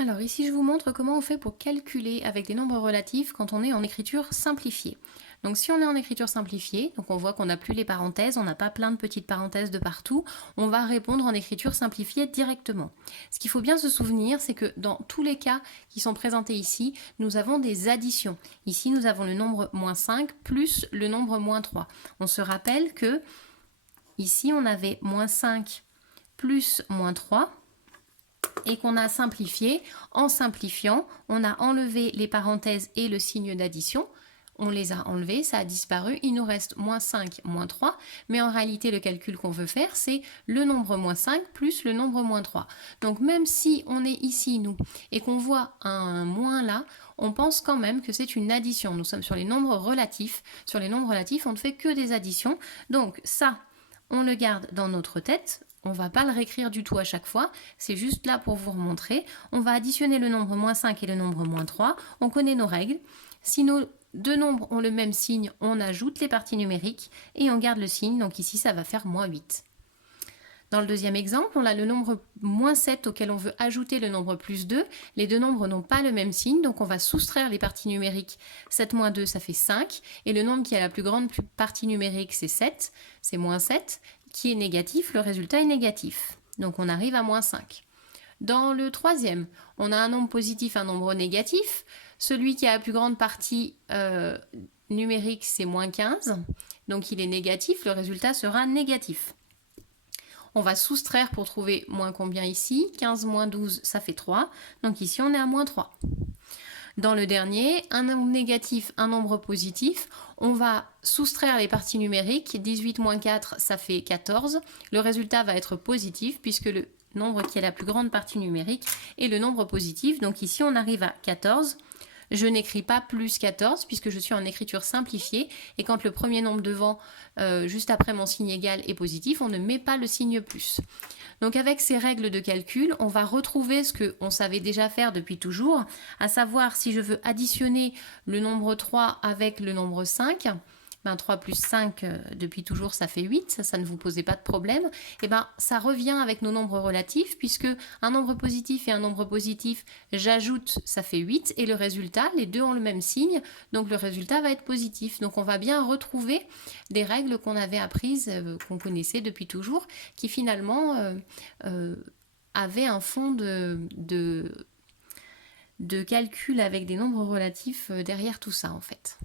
Alors ici, je vous montre comment on fait pour calculer avec des nombres relatifs quand on est en écriture simplifiée. Donc si on est en écriture simplifiée, donc on voit qu'on n'a plus les parenthèses, on n'a pas plein de petites parenthèses de partout, on va répondre en écriture simplifiée directement. Ce qu'il faut bien se souvenir, c'est que dans tous les cas qui sont présentés ici, nous avons des additions. Ici, nous avons le nombre moins 5 plus le nombre moins 3. On se rappelle que ici, on avait moins 5 plus moins 3 et qu'on a simplifié. En simplifiant, on a enlevé les parenthèses et le signe d'addition. On les a enlevés, ça a disparu, il nous reste moins 5, moins 3, mais en réalité le calcul qu'on veut faire, c'est le nombre moins 5 plus le nombre moins 3. Donc même si on est ici, nous, et qu'on voit un moins là, on pense quand même que c'est une addition. Nous sommes sur les nombres relatifs. Sur les nombres relatifs, on ne fait que des additions. Donc ça, on le garde dans notre tête. On ne va pas le réécrire du tout à chaque fois, c'est juste là pour vous remontrer. On va additionner le nombre moins 5 et le nombre moins 3. On connaît nos règles. Si nos deux nombres ont le même signe, on ajoute les parties numériques et on garde le signe. Donc ici, ça va faire moins 8. Dans le deuxième exemple, on a le nombre moins 7 auquel on veut ajouter le nombre plus 2. Les deux nombres n'ont pas le même signe, donc on va soustraire les parties numériques. 7 moins 2, ça fait 5. Et le nombre qui a la plus grande partie numérique, c'est 7. C'est moins 7, qui est négatif. Le résultat est négatif. Donc on arrive à moins 5. Dans le troisième, on a un nombre positif, un nombre négatif. Celui qui a la plus grande partie numérique, c'est moins 15. Donc il est négatif, le résultat sera négatif. On va soustraire pour trouver moins combien ici. 15 moins 12, ça fait 3. Donc ici, on est à moins 3. Dans le dernier, un nombre négatif, un nombre positif, on va soustraire les parties numériques. 18 moins 4, ça fait 14. Le résultat va être positif puisque le nombre qui a la plus grande partie numérique est le nombre positif. Donc ici, on arrive à 14. Je n'écris pas plus 14 puisque je suis en écriture simplifiée et quand le premier nombre devant, juste après mon signe égal, est positif, on ne met pas le signe plus. Donc avec ces règles de calcul, on va retrouver ce qu'on savait déjà faire depuis toujours, à savoir si je veux additionner le nombre 3 avec le nombre 5, 3 plus 5, depuis toujours, ça fait 8, ça ne vous posait pas de problème. Et ça revient avec nos nombres relatifs, puisque un nombre positif et un nombre positif, j'ajoute, ça fait 8, et le résultat, les deux ont le même signe, donc le résultat va être positif. Donc on va bien retrouver des règles qu'on avait apprises, qu'on connaissait depuis toujours, qui finalement avaient un fond de calcul avec des nombres relatifs derrière tout ça, en fait.